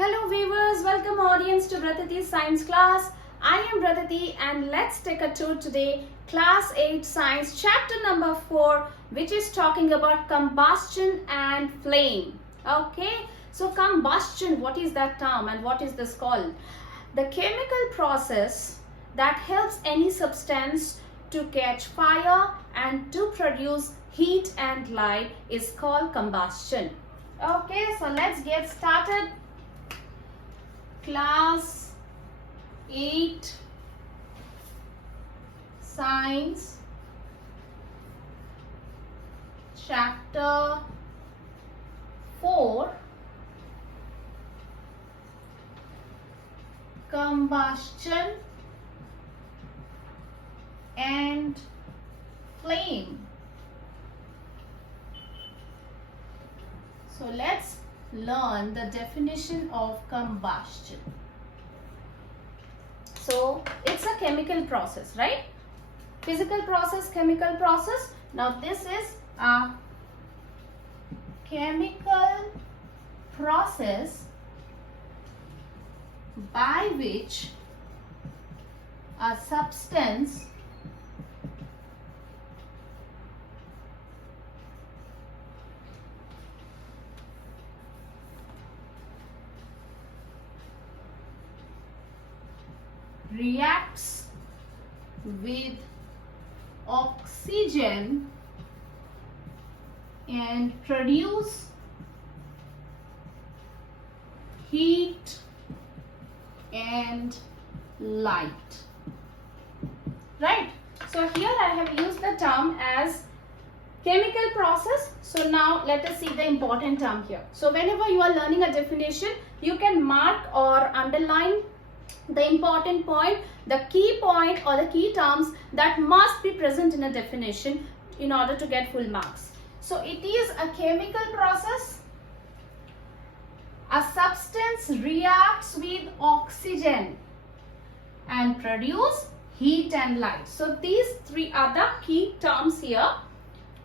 Hello viewers, welcome audience to Bratati's science class. I am Bratati and let's take a tour today. Class 8 science chapter number 4, which is talking about combustion and flame. Okay, so combustion, what is that term and what is this called? The chemical process that helps any substance to catch fire and to produce heat and light is called combustion. Okay, so let's get started. Class 8 Science Chapter 4 Combustion and Flame. So let's learn the definition of combustion. So it's a chemical process, right? Physical process, chemical process. Now this is a chemical process by which a substance reacts with oxygen and produce heat and light. Right? So here I have used the term as chemical process. So now let us see the important term here. So whenever you are learning a definition, you can mark or underline the important point, the key point or the key terms that must be present in a definition in order to get full marks. So it is a chemical process. A substance reacts with oxygen and produce heat and light. So these three are the key terms here.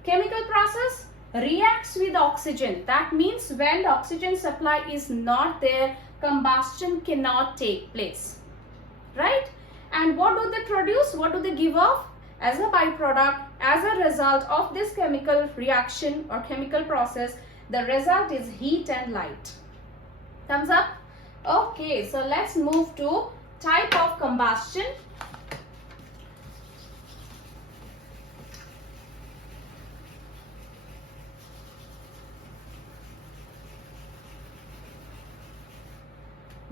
Chemical process reacts with oxygen. That means when the oxygen supply is not there, combustion cannot take place, right? And what do they produce? What do they give off as a byproduct, as a result of this chemical reaction or chemical process? The result is heat and light. Thumbs up. Okay, so let's move to type of combustion.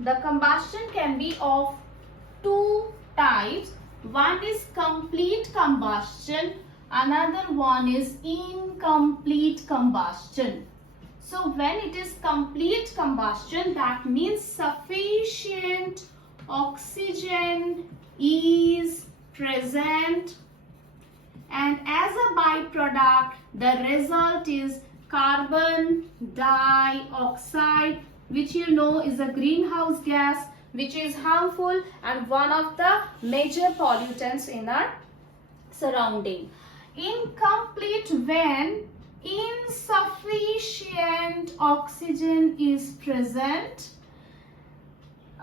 The combustion can be of two types. One is complete combustion, another one is incomplete combustion. So when it is complete combustion, that means sufficient oxygen is present and as a byproduct, the result is carbon dioxide, which you know is a greenhouse gas which is harmful and one of the major pollutants in our surrounding. Incomplete when insufficient oxygen is present.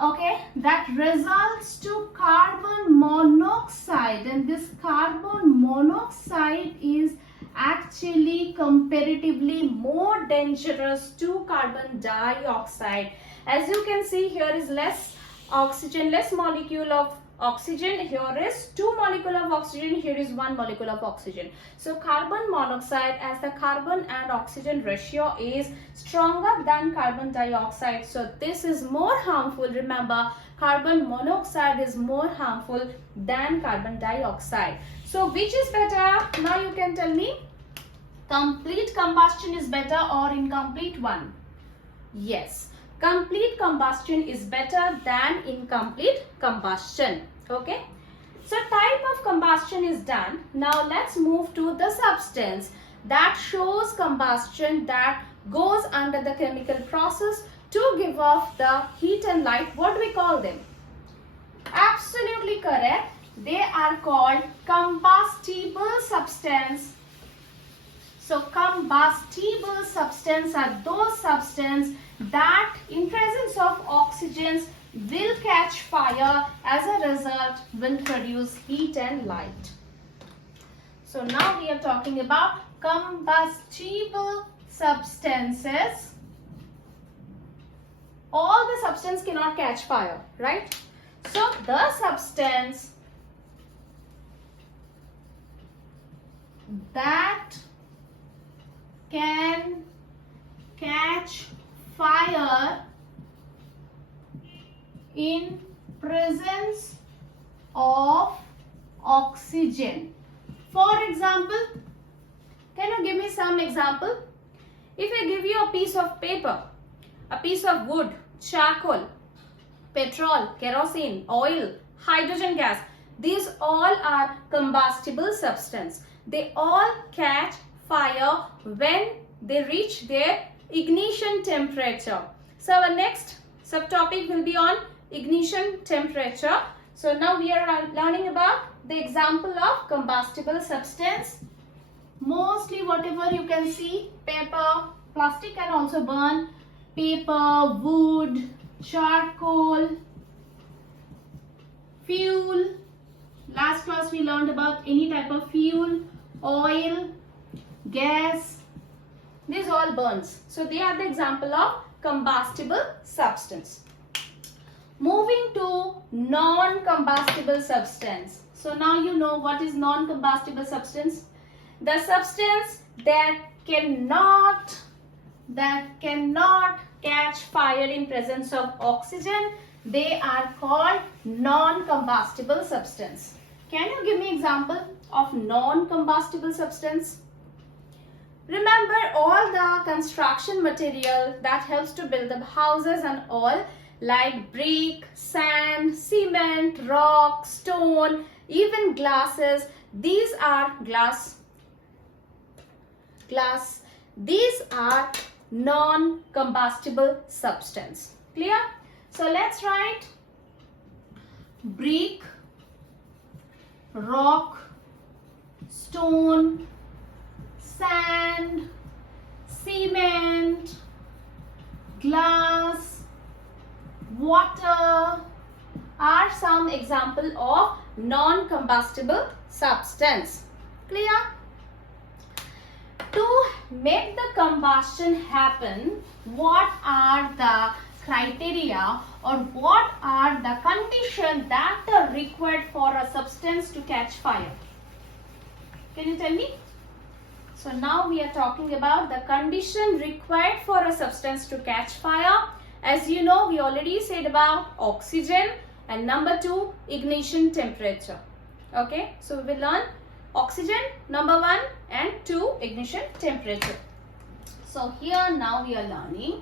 Okay, that results to carbon monoxide, and this carbon monoxide is actually comparatively more dangerous to carbon dioxide. As you can see, here is less oxygen, less molecule of oxygen. Here is 2 molecule of oxygen, here is 1 molecule of oxygen. So carbon monoxide, as the carbon and oxygen ratio is stronger than carbon dioxide, so this is more harmful. Remember, carbon monoxide is more harmful than carbon dioxide. So which is better? Now you can tell me. Complete combustion is better or incomplete one? Yes, complete combustion is better than incomplete combustion. Okay, so type of combustion is done. Now let's move to the substance that shows combustion, that goes under the chemical process to give off the heat and light. What do we call them? Absolutely correct. They are called combustible substance. So combustible substance are those substances that in presence of oxygens will catch fire, as a result will produce heat and light. So now we are talking about combustible substances. All the substance cannot catch fire, right? So the substance that can catch fire in presence of oxygen. For example, can you give me some example? If I give you a piece of paper, a piece of wood, charcoal, petrol, kerosene, oil, hydrogen gas, these all are combustible substances. They all catch fire when they reach their ignition temperature. So our next subtopic will be on ignition temperature. So now we are learning about the example of combustible substance. Mostly whatever you can see, paper, plastic can also burn, paper, wood, charcoal, fuel. Last class we learned about any type of fuel, oil, gas. These all burns. So they are the example of combustible substance. Moving to non-combustible substance. So now you know what is non-combustible substance. The substance that cannot catch fire in presence of oxygen, they are called non-combustible substance. Can you give me example of non-combustible substance? Remember all the construction material that helps to build the houses and all, like brick, sand, cement, rock, stone, even glasses. These are these are non-combustible substance. Clear? So let's write brick, rock, stone, sand, cement, glass, water are some example of non-combustible substance. Clear? To make the combustion happen, what are the criteria or what are the conditions that are required for a substance to catch fire? Can you tell me? So now we are talking about the condition required for a substance to catch fire. As you know, we already said about oxygen, and number 2, ignition temperature. Okay, so we will learn oxygen, number 1, and 2, ignition temperature. So here now we are learning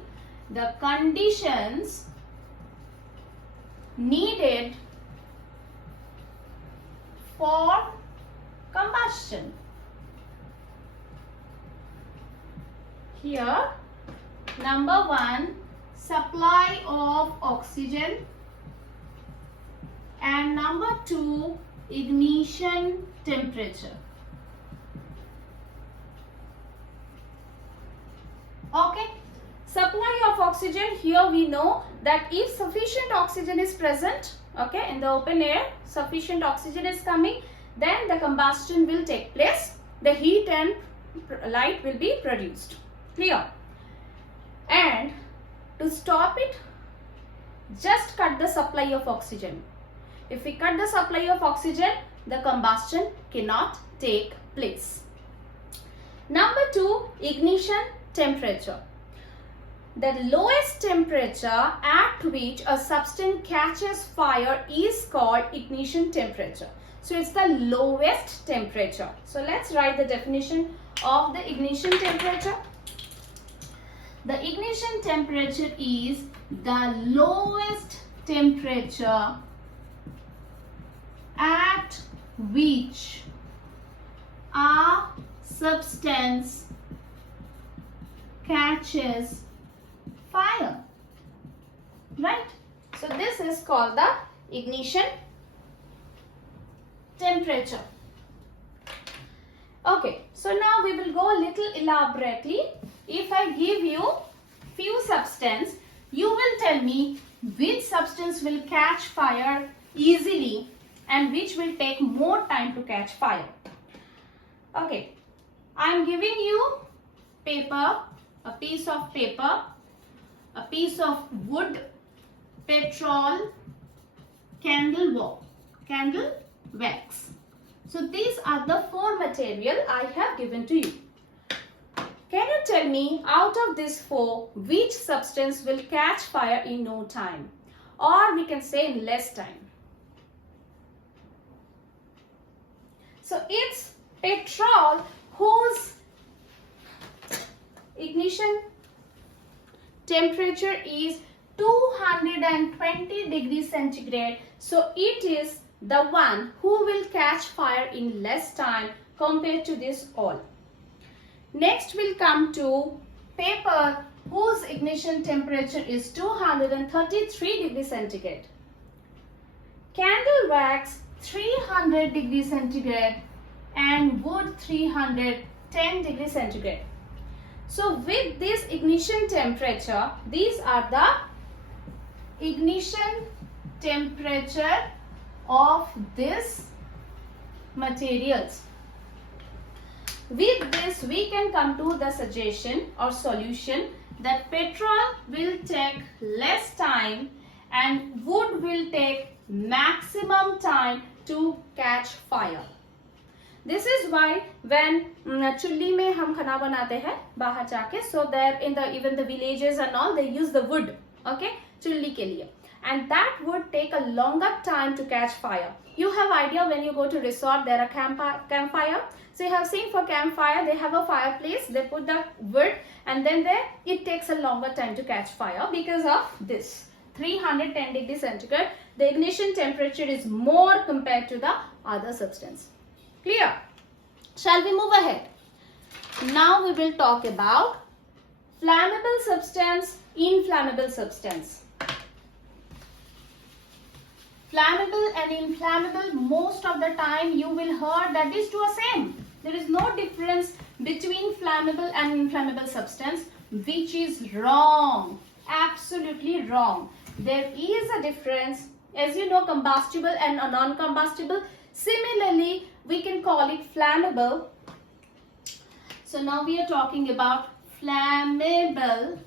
the conditions needed for combustion. Here, number 1, supply of oxygen, and number 2, ignition temperature. Okay, supply of oxygen, here we know that if sufficient oxygen is present, okay, in the open air, sufficient oxygen is coming, then the combustion will take place, the heat and light will be produced. Clear? And to stop it, just cut the supply of oxygen. If we cut the supply of oxygen, the combustion cannot take place. Number 2, ignition temperature. The lowest temperature at which a substance catches fire is called ignition temperature. So it's the lowest temperature. So let's write the definition of the ignition temperature. The ignition temperature is the lowest temperature at which a substance catches fire. Right? So this is called the ignition temperature. Okay, so now we will go a little elaborately. If I give you few substance, you will tell me which substance will catch fire easily and which will take more time to catch fire. Okay, I am giving you paper, a piece of paper, a piece of wood, petrol, candle wax. So these are the four material I have given to you. Can you tell me out of these four which substance will catch fire in no time, or we can say in less time? So it's petrol, whose ignition temperature is 220 degrees centigrade. So it is the one who will catch fire in less time compared to this all. Next we'll come to paper, whose ignition temperature is 233 degrees centigrade. Candle wax 300 degrees centigrade and wood 310 degrees centigrade. So with this ignition temperature, these are the ignition temperature of these materials. With this we can come to the suggestion or solution that petrol will take less time and wood will take maximum time to catch fire. This is why when chulli में हम खाना बनाते हैं बाहर जाके, so there in the even the villages and all, they use the wood, okay, chulli के लिए, and that would take a longer time to catch fire. You have idea when you go to resort, there are campfire. So you have seen for campfire, they have a fireplace, they put the wood, and then it takes a longer time to catch fire because of this 310 degrees centigrade. The ignition temperature is more compared to the other substance. Clear? Shall we move ahead? Now we will talk about flammable substance, inflammable substance. Flammable and inflammable, most of the time you will hear that these two are same. There is no difference between flammable and inflammable substance, which is wrong. Absolutely wrong. There is a difference. As you know, combustible and non-combustible. Similarly, we can call it flammable. So now we are talking about flammable.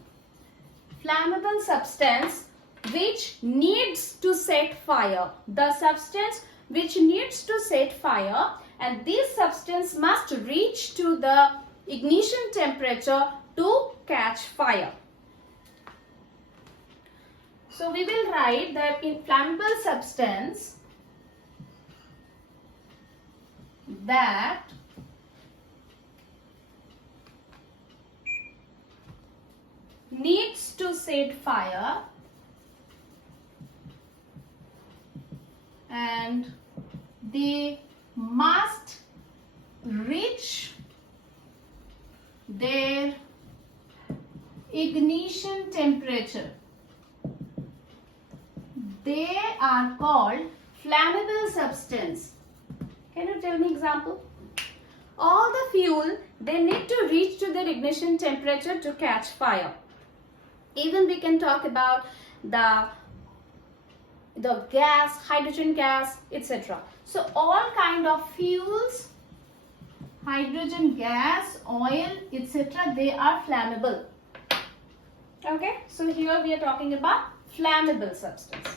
Flammable substance which needs to set fire. The substance which needs to set fire, and this substance must reach to the ignition temperature to catch fire. So we will write that inflammable substance that needs to set fire and they must reach their ignition temperature. They are called flammable substance. Can you tell me example? All the fuel, they need to reach to their ignition temperature to catch fire. Even we can talk about the gas, hydrogen gas, etc. So all kind of fuels, hydrogen gas, oil, etc., they are flammable. Okay, so here we are talking about flammable substance.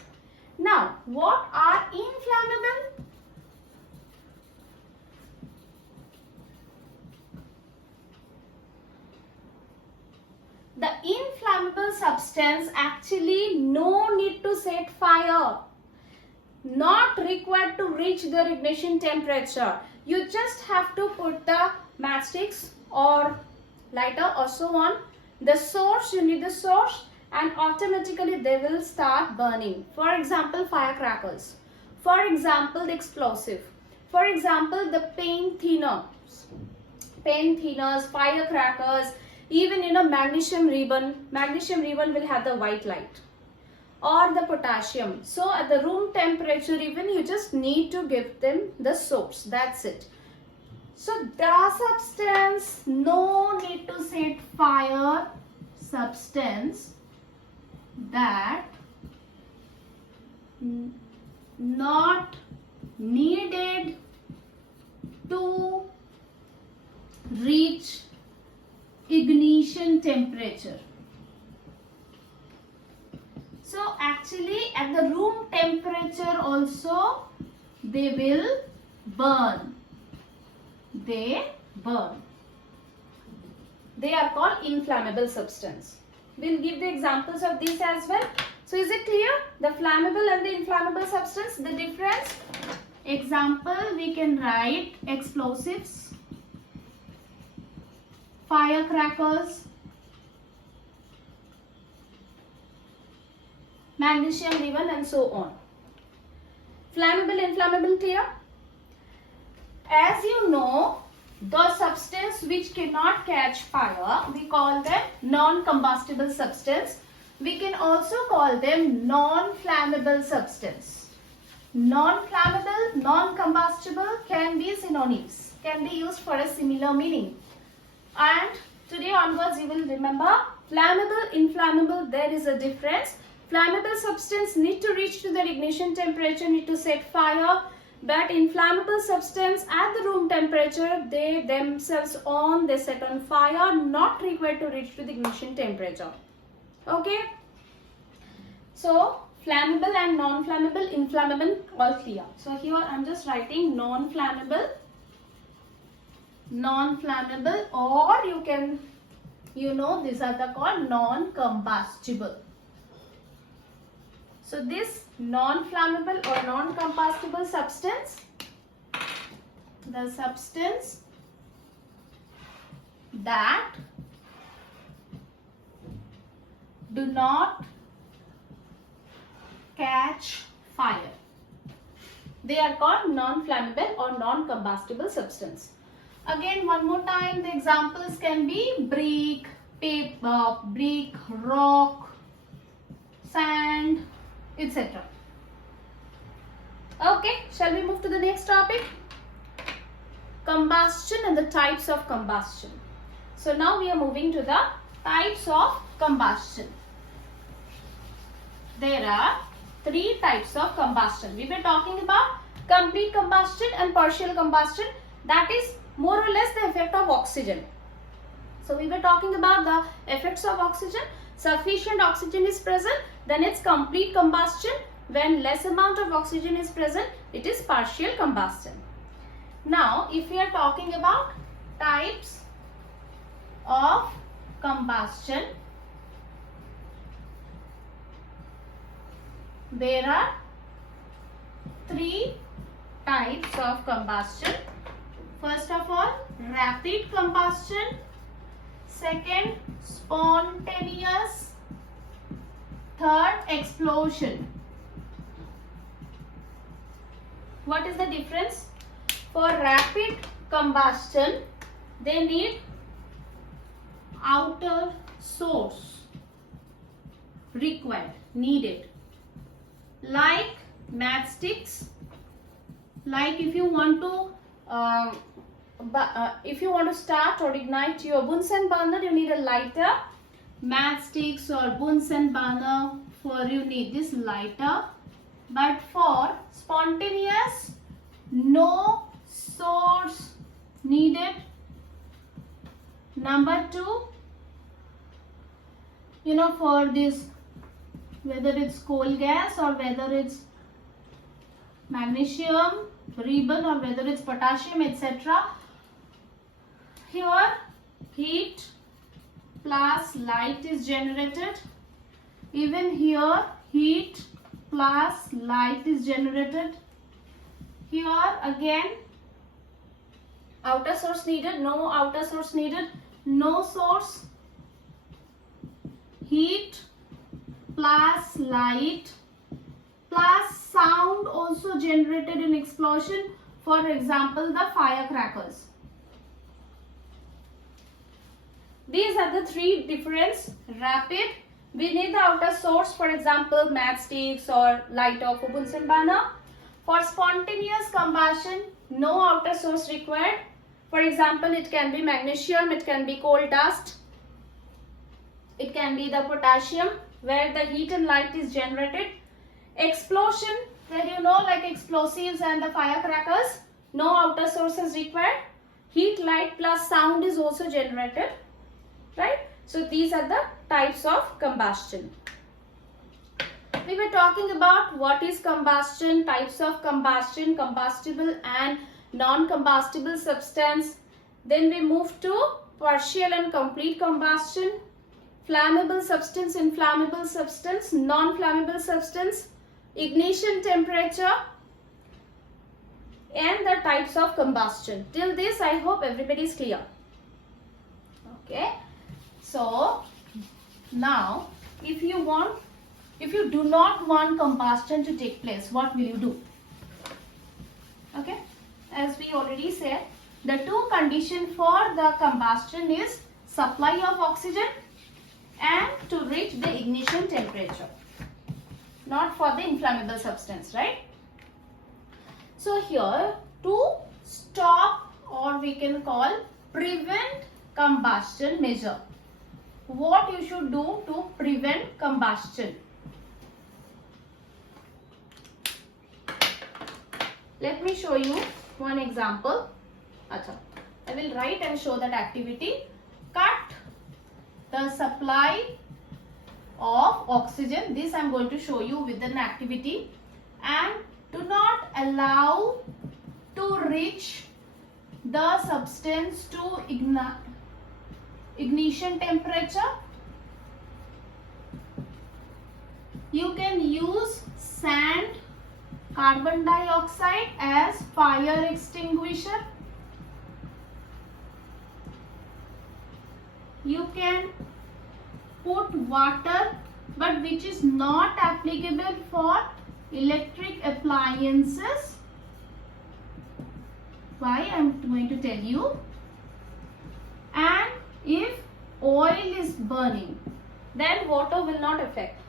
Now, what are inflammable? The inflammable substance actually no need to set fire, not required to reach the ignition temperature. You just have to put the matchsticks or lighter or so on. The source, you need the source, and automatically they will start burning. For example, firecrackers. For example, the explosive. For example, the paint thinners, firecrackers, even magnesium ribbon. Magnesium ribbon will have the white light. Or the potassium. So at the room temperature even, you just need to give them the source. That's it. So the substance, no need to set fire, substance that not needed to reach ignition temperature. So actually at the room temperature also they will burn. They burn. They are called inflammable substance. We'll give the examples of these as well. So is it clear? The flammable and the inflammable substance, the difference? Example, we can write explosives, firecrackers, magnesium ribbon and so on. Flammable, inflammable, clear? As you know, the substance which cannot catch fire, we call them non-combustible substance. We can also call them non-flammable substance. Non-flammable, non-combustible can be synonyms, can be used for a similar meaning. And today onwards you will remember flammable, inflammable, there is a difference. Flammable substance need to reach to their ignition temperature, need to set fire. But inflammable substance at the room temperature, they themselves they set on fire, not required to reach to the ignition temperature. Okay. So flammable and non-flammable, inflammable, all clear. So here I am just writing non-flammable, non-flammable, or you can, these are the called non-combustible. So this non-flammable or non-combustible substance, the substance that do not catch fire, they are called non-flammable or non-combustible substance. Again, one more time, the examples can be brick, paper, brick, rock, sand, etc. Okay, shall we move to the next topic? Combustion and the types of combustion. So now we are moving to the types of combustion. There are 3 types of combustion. We were talking about complete combustion and partial combustion. That is more or less the effect of oxygen. So we were talking about the effects of oxygen. Sufficient oxygen is present, then it's complete combustion. When less amount of oxygen is present, it is partial combustion. Now, if we are talking about types of combustion, there are 3 types of combustion. First of all, rapid combustion. Second, spontaneous. Third, explosion. What is the difference? For rapid combustion, they need outer source required, needed. Like matchsticks, like if you want to start or ignite your Bunsen burner, you need a lighter. Matchsticks or Bunsen burner, for you need this lighter. But for spontaneous, no source needed. Number 2, for this, whether it's coal gas or whether it's magnesium ribbon or whether it's potassium, etc. Here heat plus light is generated. Even here heat plus light is generated. Here again outer source needed, no outer source needed, no source, heat plus light plus sound also generated in explosion. For example, the firecrackers. These are the 3 difference. Rapid, we need the outer source, for example matchsticks or light of a Bunsen burner. For spontaneous combustion, no outer source required. For example, it can be magnesium, it can be coal dust, it can be the potassium, where the heat and light is generated. Explosion, where you know, like explosives and the firecrackers, no outer source is required. Heat, light plus sound is also generated, right? So these are the types of combustion. We were talking about what is combustion, types of combustion, combustible and non-combustible substance. Then we move to partial and complete combustion, flammable substance, inflammable substance, non-flammable substance, ignition temperature, and the types of combustion. Till this, I hope everybody is clear. Okay. So now, if you do not want combustion to take place, what will you do? Okay. As we already said, the two conditions for the combustion is supply of oxygen and to reach the ignition temperature, not for the inflammable substance, right? So here, to stop, or we can call prevent combustion measure, what you should do to prevent combustion? Let me show you one example. I will write and show that activity. Cut the supply of oxygen. This I am going to show you with an activity. And do not allow to reach the substance to ignition temperature. You can use sand, carbon dioxide as fire extinguisher. You can put water, but which is not applicable for electric appliances. Why? I am going to tell you. And if oil is burning, then water will not affect.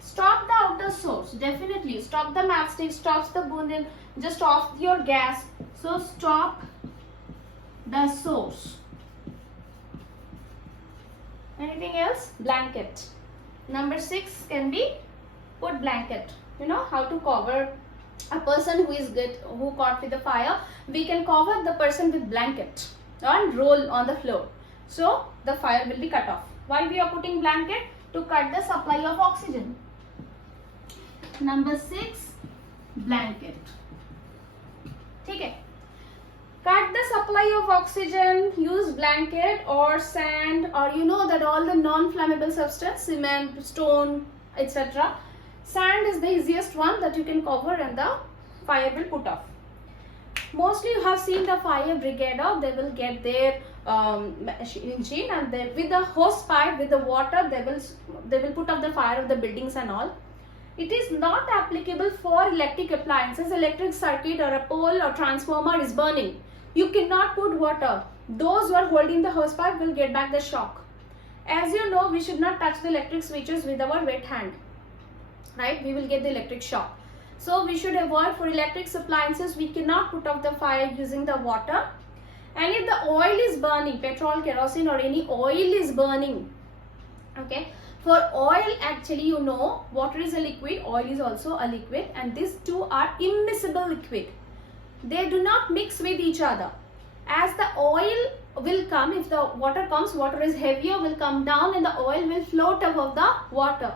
Stop the outer source. Definitely stop the matchstick, stops the bundle, just off your gas. So stop the source. Anything else? Blanket. Number 6 can be put blanket. You know how to cover a person who caught with the fire. We can cover the person with blanket and roll on the floor. So the fire will be cut off. Why we are putting blanket? To cut the supply of oxygen. Number 6, blanket. Okay. Cut the supply of oxygen, use blanket or sand, or you know that all the non-flammable substance, cement, stone, etc. Sand is the easiest one that you can cover and the fire will put off. Mostly you have seen the fire brigadier, they will get their engine and they, with the hose pipe, with the water, they will put off the fire of the buildings and all. It is not applicable for electric appliances. Electric circuit or a pole or transformer is burning. You cannot put water. Those who are holding the hose pipe will get back the shock. As you know, we should not touch the electric switches with our wet hand. Right? We will get the electric shock. So we should avoid, for electric appliances, we cannot put out the fire using the water. And if the oil is burning, petrol, kerosene or any oil is burning, okay. For oil, actually, you know, water is a liquid, oil is also a liquid, and these two are immiscible liquid. They do not mix with each other. As the oil will come, if the water comes, water is heavier, will come down and the oil will float above the water.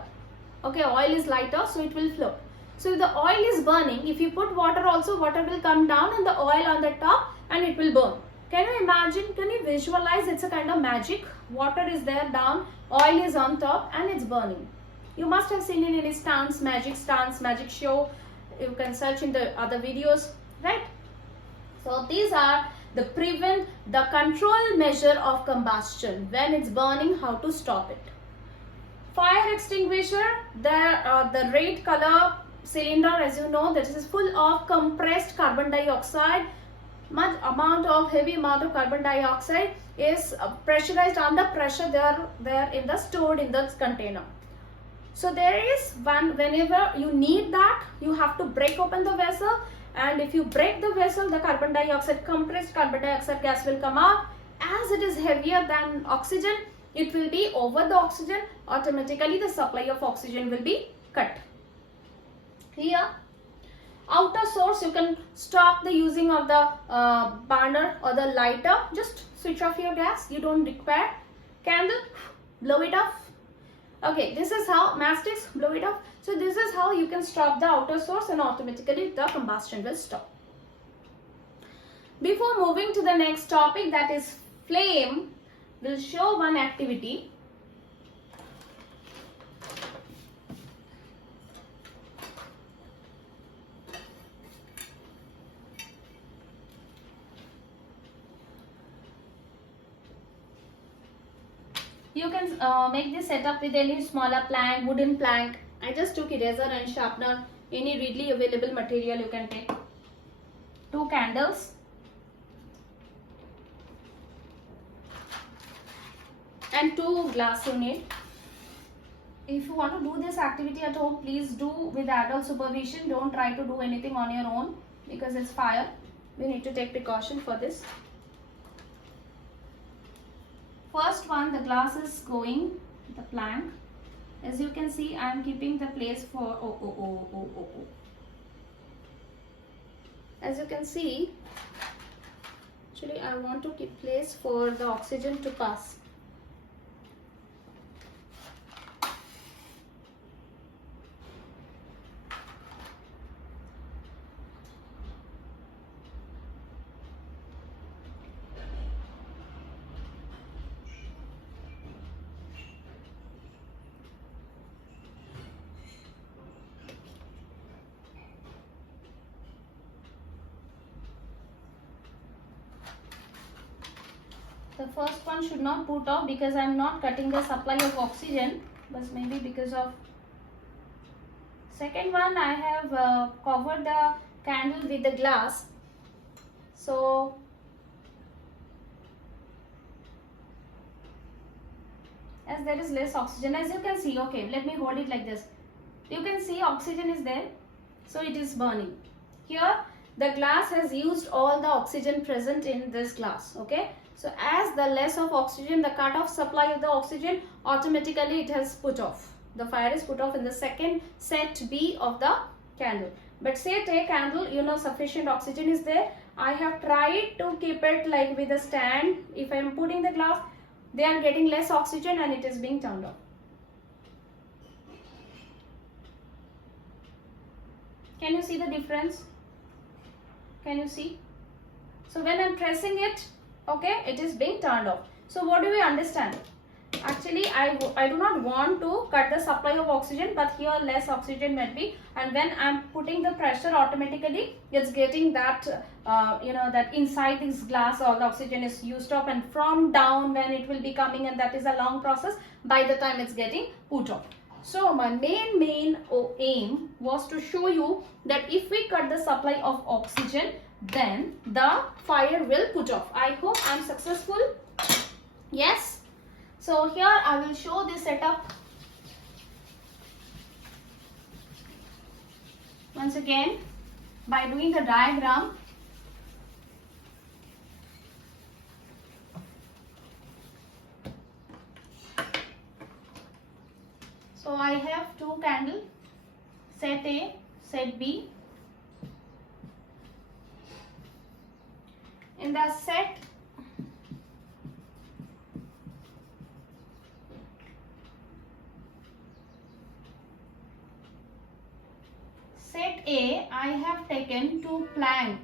Okay, oil is lighter, so it will float. So if the oil is burning, if you put water also, water will come down and the oil on the top and it will burn. Can you imagine, can you visualize? It's a kind of magic. Water is there down, oil is on top and it's burning. You must have seen in any stunts, magic show. You can search in the other videos, right? So these are the control measure of combustion. When it's burning, how to stop it. Fire extinguisher, the red color cylinder, as you know, that is full of compressed carbon dioxide. Heavy amount of carbon dioxide is pressurized. Under pressure they are stored in the container. So there is one, whenever you need that, you have to break open the vessel and if you break the vessel, the carbon dioxide, compressed carbon dioxide gas will come out. As it is heavier than oxygen, it will be over the oxygen. Automatically the supply of oxygen will be cut. Here, outer source, you can stop the using of the burner or the lighter. Just switch off your gas. You don't require candle. Blow it off. Okay, this is how matchsticks, blow it off. So this is how you can stop the outer source, and automatically the combustion will stop. Before moving to the next topic, that is flame, we'll show one activity. You can make this setup with any smaller plank, wooden plank. I just took eraser and sharpener, any readily available material you can take. 2 candles. And 2 glass you need. If you want to do this activity at home, please do with adult supervision. Don't try to do anything on your own because it's fire. We need to take precaution for this. First one, the glass is going, the plank. As you can see, I am keeping the place for As you can see, actually I want to keep place for the oxygen to pass. The first one should not put off because I am not cutting the supply of oxygen, but maybe because of second one I have covered the candle with the glass. So as there is less oxygen, as you can see, okay, let me hold it like this. You can see oxygen is there, so it is burning. Here the glass has used all the oxygen present in this glass, okay. So as the less of oxygen, the cut off supply of the oxygen, automatically it has put off. The fire is put off in the second set B of the candle. But say take candle, you know sufficient oxygen is there. I have tried to keep it like with a stand. If I am putting the glass, they are getting less oxygen and it is being turned off. Can you see the difference? Can you see? So when I am pressing it, okay, it is being turned off. So what do we understand? Actually, I do not want to cut the supply of oxygen, but here less oxygen might be, and when I am putting the pressure, automatically it's getting that that inside this glass all the oxygen is used up, and from down when it will be coming, and that is a long process by the time it's getting put off. So my main aim was to show you that if we cut the supply of oxygen, then the fire will put off. I hope I am successful. Yes. So here I will show this setup once again by doing the diagram. So I have 2 candles, set A, set B. In the set A, I have taken 2 plank,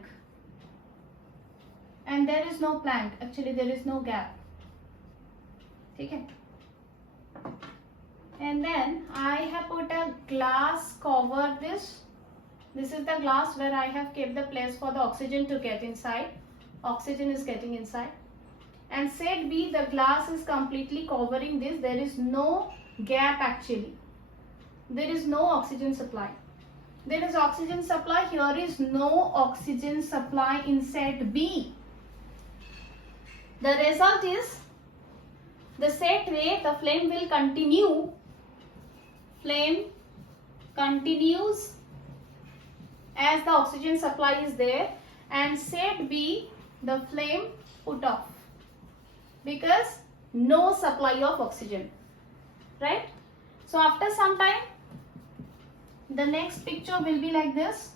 and there is no plank, actually there is no gap. Okay. And then I have put a glass cover this. This is the glass where I have kept the place for the oxygen to get inside. Oxygen is getting inside. And set B, the glass is completely covering this. There is no gap actually. There is no oxygen supply. There is oxygen supply. Here is no oxygen supply in set B. The result is the set A, the flame will continue. Flame continues as the oxygen supply is there, and set B, the flame put off because no supply of oxygen, right? So after some time, the next picture will be like this.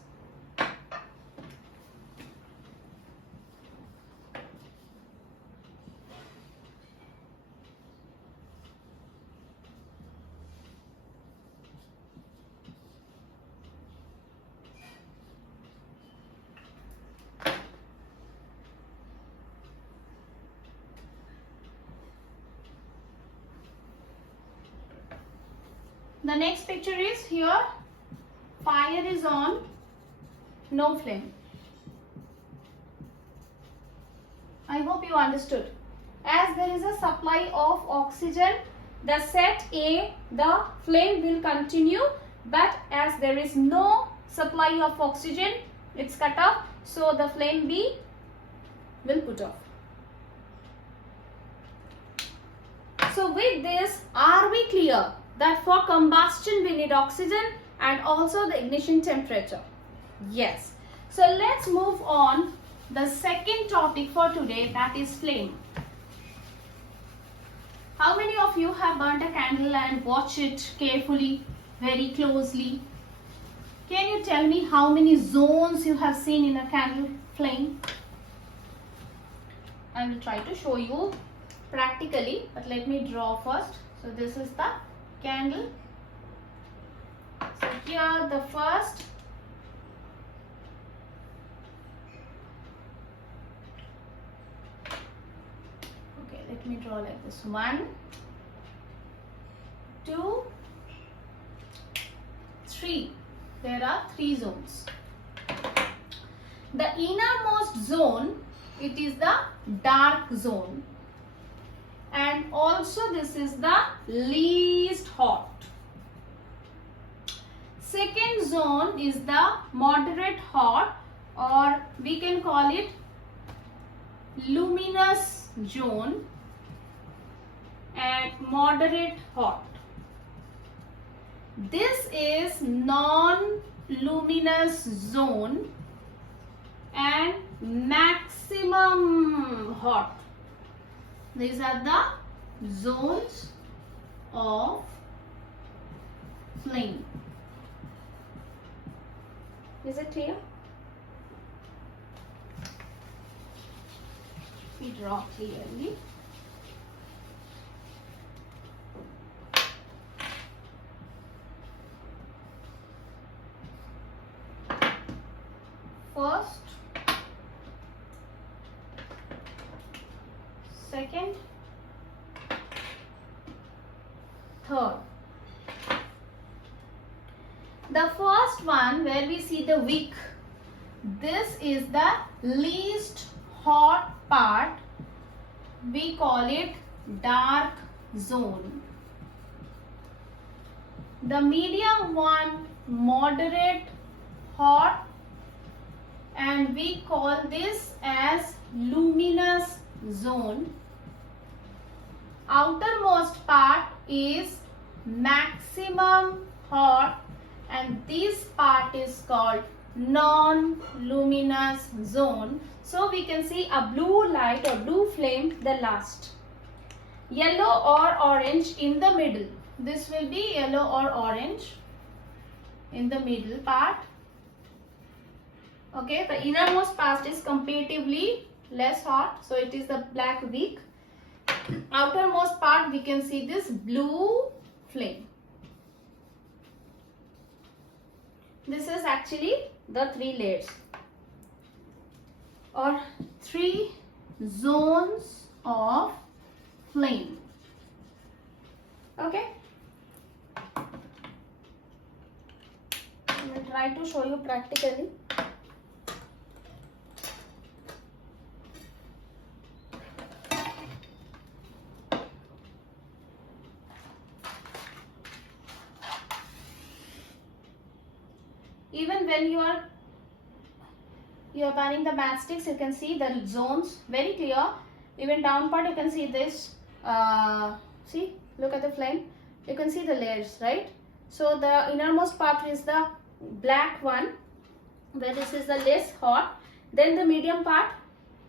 The next picture is here, fire is on, no flame. I hope you understood. As there is a supply of oxygen, the set A, the flame will continue, but as there is no supply of oxygen, it's cut off, so the flame B will put off. So with this, are we clear that for combustion we need oxygen and also the ignition temperature? Yes. So let's move on the second topic for today, that is flame. How many of you have burnt a candle and watched it carefully, very closely? Can you tell me how many zones you have seen in a candle flame? I will try to show you practically, but let me draw first. So this is the candle. So here the first, okay, let me draw like this. 1, 2, 3. There are 3 zones. The innermost zone, it is the dark zone, and also this is the least hot. Second zone is the moderate hot, or we can call it luminous zone, and moderate hot. This is non-luminous zone and maximum hot. These are the zones of flame. Is it clear? We draw clearly. First, second, third. The first one, where we see the wick, this is the least hot part. We call it dark zone. The medium one, moderate hot, and we call this as luminous zone. Outermost part is maximum hot, and this part is called non-luminous zone. So we can see a blue light or blue flame the last. Yellow or orange in the middle. This will be yellow or orange in the middle part. Okay, the innermost part is comparatively less hot, so it is the black wick. Outermost part, we can see this blue flame. This is actually the 3 layers or 3 zones of flame. Okay, I will try to show you practically. Even when you are burning the matchsticks, you can see the zones very clear. Even down part, you can see this. See, look at the flame. You can see the layers, right? So the innermost part is the black one, where this is the less hot. Then the medium part,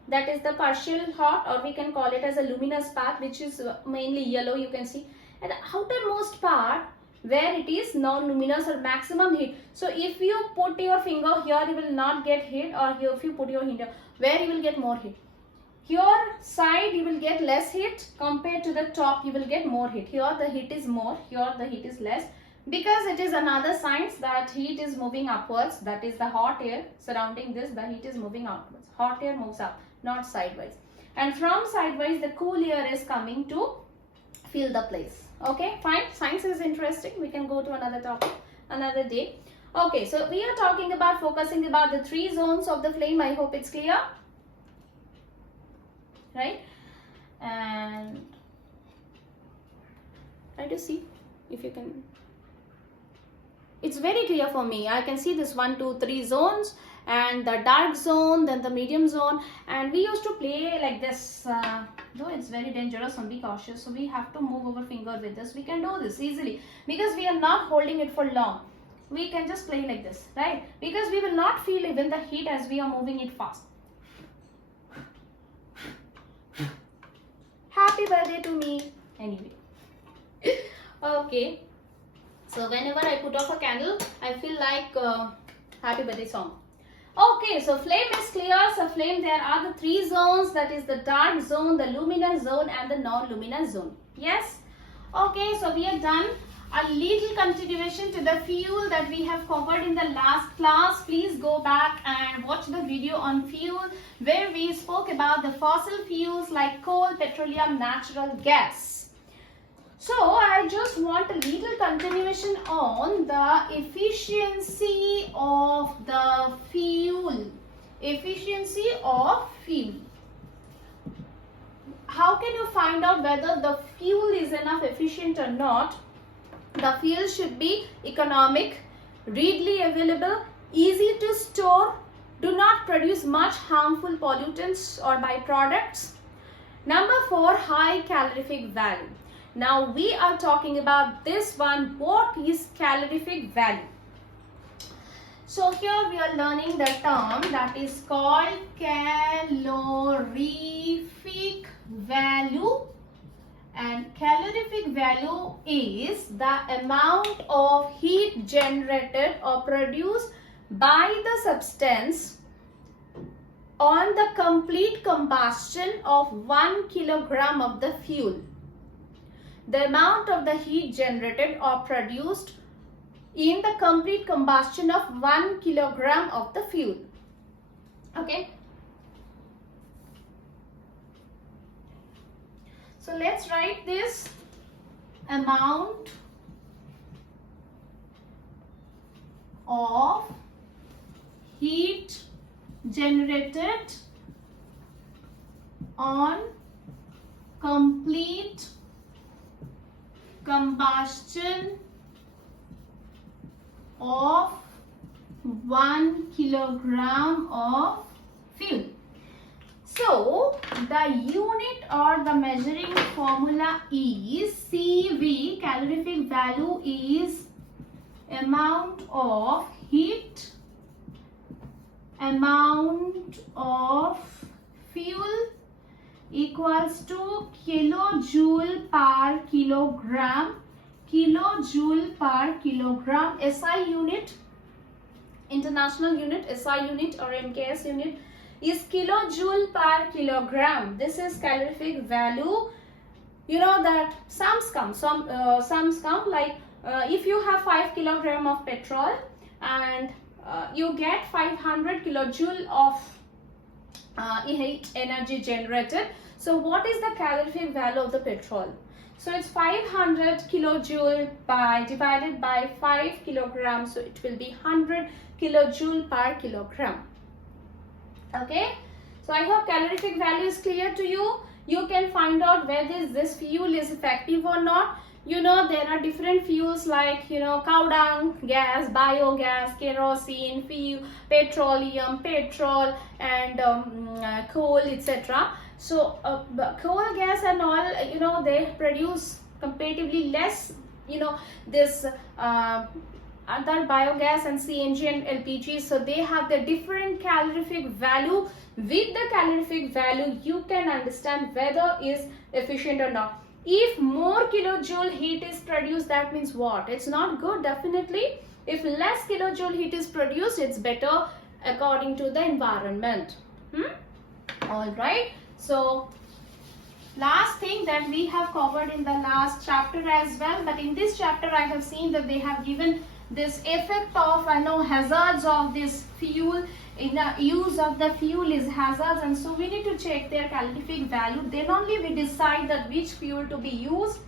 that is the partial hot, or we can call it as a luminous part, which is mainly yellow, you can see. And the outermost part, where it is non-luminous or maximum heat. So if you put your finger here, you will not get heat, or here if you put your finger, where you will get more heat. Here side you will get less heat, compared to the top you will get more heat. Here the heat is more, here the heat is less, because it is another science that heat is moving upwards. That is the hot air surrounding this, the heat is moving outwards. Hot air moves up, not sideways. And from sideways the cool air is coming to fill the place. Okay, fine. Science is interesting. We can go to another topic another day. Okay, so we are talking about, focusing about the 3 zones of the flame. I hope it's clear, right? And try to see if you can. It's very clear for me. I can see this 1, 2, 3 zones, and the dark zone, then the medium zone. And we used to play like this, though it's very dangerous, and be cautious. So we have to move our finger with this. We can do this easily because we are not holding it for long. We can just play like this, right? Because we will not feel even the heat as we are moving it fast. Happy birthday to me. Anyway. Okay. So whenever I put off a candle, I feel like happy birthday song. Okay, so flame is clear. So flame, there are the 3 zones, that is the dark zone, the luminous zone, and the non-luminous zone. Yes? Okay, so we are done. A little continuation to the fuel that we have covered in the last class. Please go back and watch the video on fuel, where we spoke about the fossil fuels like coal, petroleum, natural gas. So I just want a little continuation on the efficiency of the fuel. Efficiency of fuel. How can you find out whether the fuel is enough efficient or not? The fuel should be economic, readily available, easy to store, do not produce much harmful pollutants or byproducts. Number 4, high calorific value. Now we are talking about this one. What is calorific value? So here we are learning the term that is called calorific value. And calorific value is the amount of heat generated or produced by the substance on the complete combustion of 1 kilogram of the fuel. The amount of the heat generated or produced in the complete combustion of 1 kilogram of the fuel. Okay. So let's write this amount of heat generated on complete combustion of 1 kilogram of fuel. So the unit or the measuring formula is CV. Calorific value is amount of heat, amount of fuel equals to kilojoule per kilogram. Kilojoule per kilogram. SI unit, international unit, SI unit or MKS unit is kilojoule per kilogram. This is calorific value. You know that sums come like if you have 5 kilogram of petrol and you get 500 kilojoule of heat energy generated. So what is the calorific value of the petrol? So it's 500 kilojoule divided by 5 kilograms. So it will be 100 kilojoule per kilogram. Okay. So I hope calorific value is clear to you. You can find out whether this fuel is effective or not. You know, there are different fuels like, you know, cow dung gas, biogas, kerosene, petroleum, petrol, and coal, etc. So coal gas and all, you know, they produce comparatively less, you know, this other biogas and CNG and LPG, so they have the different calorific value. With the calorific value, you can understand whether is efficient or not. If more kilojoule heat is produced, that means what? It's not good, definitely. If less kilojoule heat is produced, it's better according to the environment. All right. So last thing that we have covered in the last chapter as well, but in this chapter I have seen that they have given this effect of hazards of this fuel. In the use of the fuel is hazards, and so we need to check their calorific value. Then only we decide that which fuel to be used.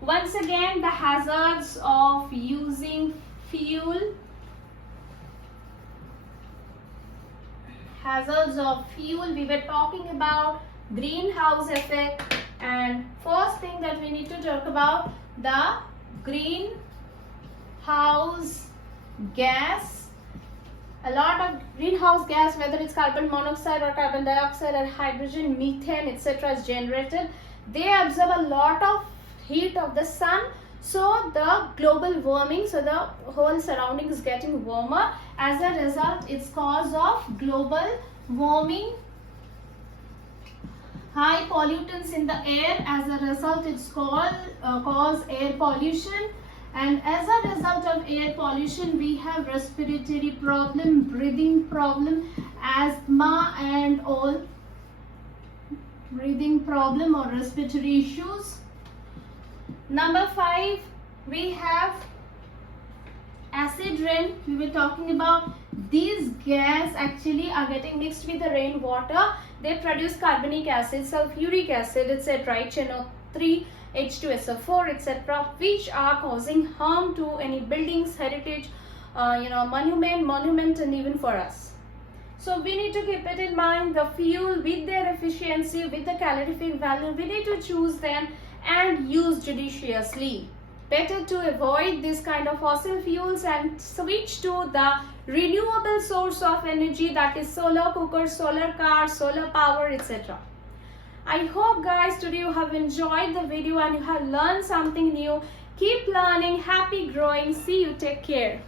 Once again, the hazards of using fuel. Hazards of fuel, we were talking about greenhouse effect, and first thing that we need to talk about the greenhouse gas. A lot of greenhouse gas, whether it's carbon monoxide or carbon dioxide or hydrogen, methane, etc. is generated. They absorb a lot of heat of the sun, so the global warming, so the whole surrounding is getting warmer. As a result, it's cause of global warming. High pollutants in the air, as a result it's cause air pollution. And as a result of air pollution, we have respiratory problem, breathing problem, asthma and all breathing problem or respiratory issues. Number 5, we have acid rain. We were talking about these gas actually are getting mixed with the rainwater. They produce carbonic acid, sulfuric acid, etc., HNO3, H2SO4, etc., which are causing harm to any buildings, heritage, monument, and even for us. So we need to keep it in mind, the fuel with their efficiency, with the calorific value, we need to choose them and use judiciously. Better to avoid this kind of fossil fuels and switch to the renewable source of energy, that is solar cookers, solar cars, solar power, etc. I hope guys today you have enjoyed the video and you have learned something new. Keep learning, happy growing. See you, take care.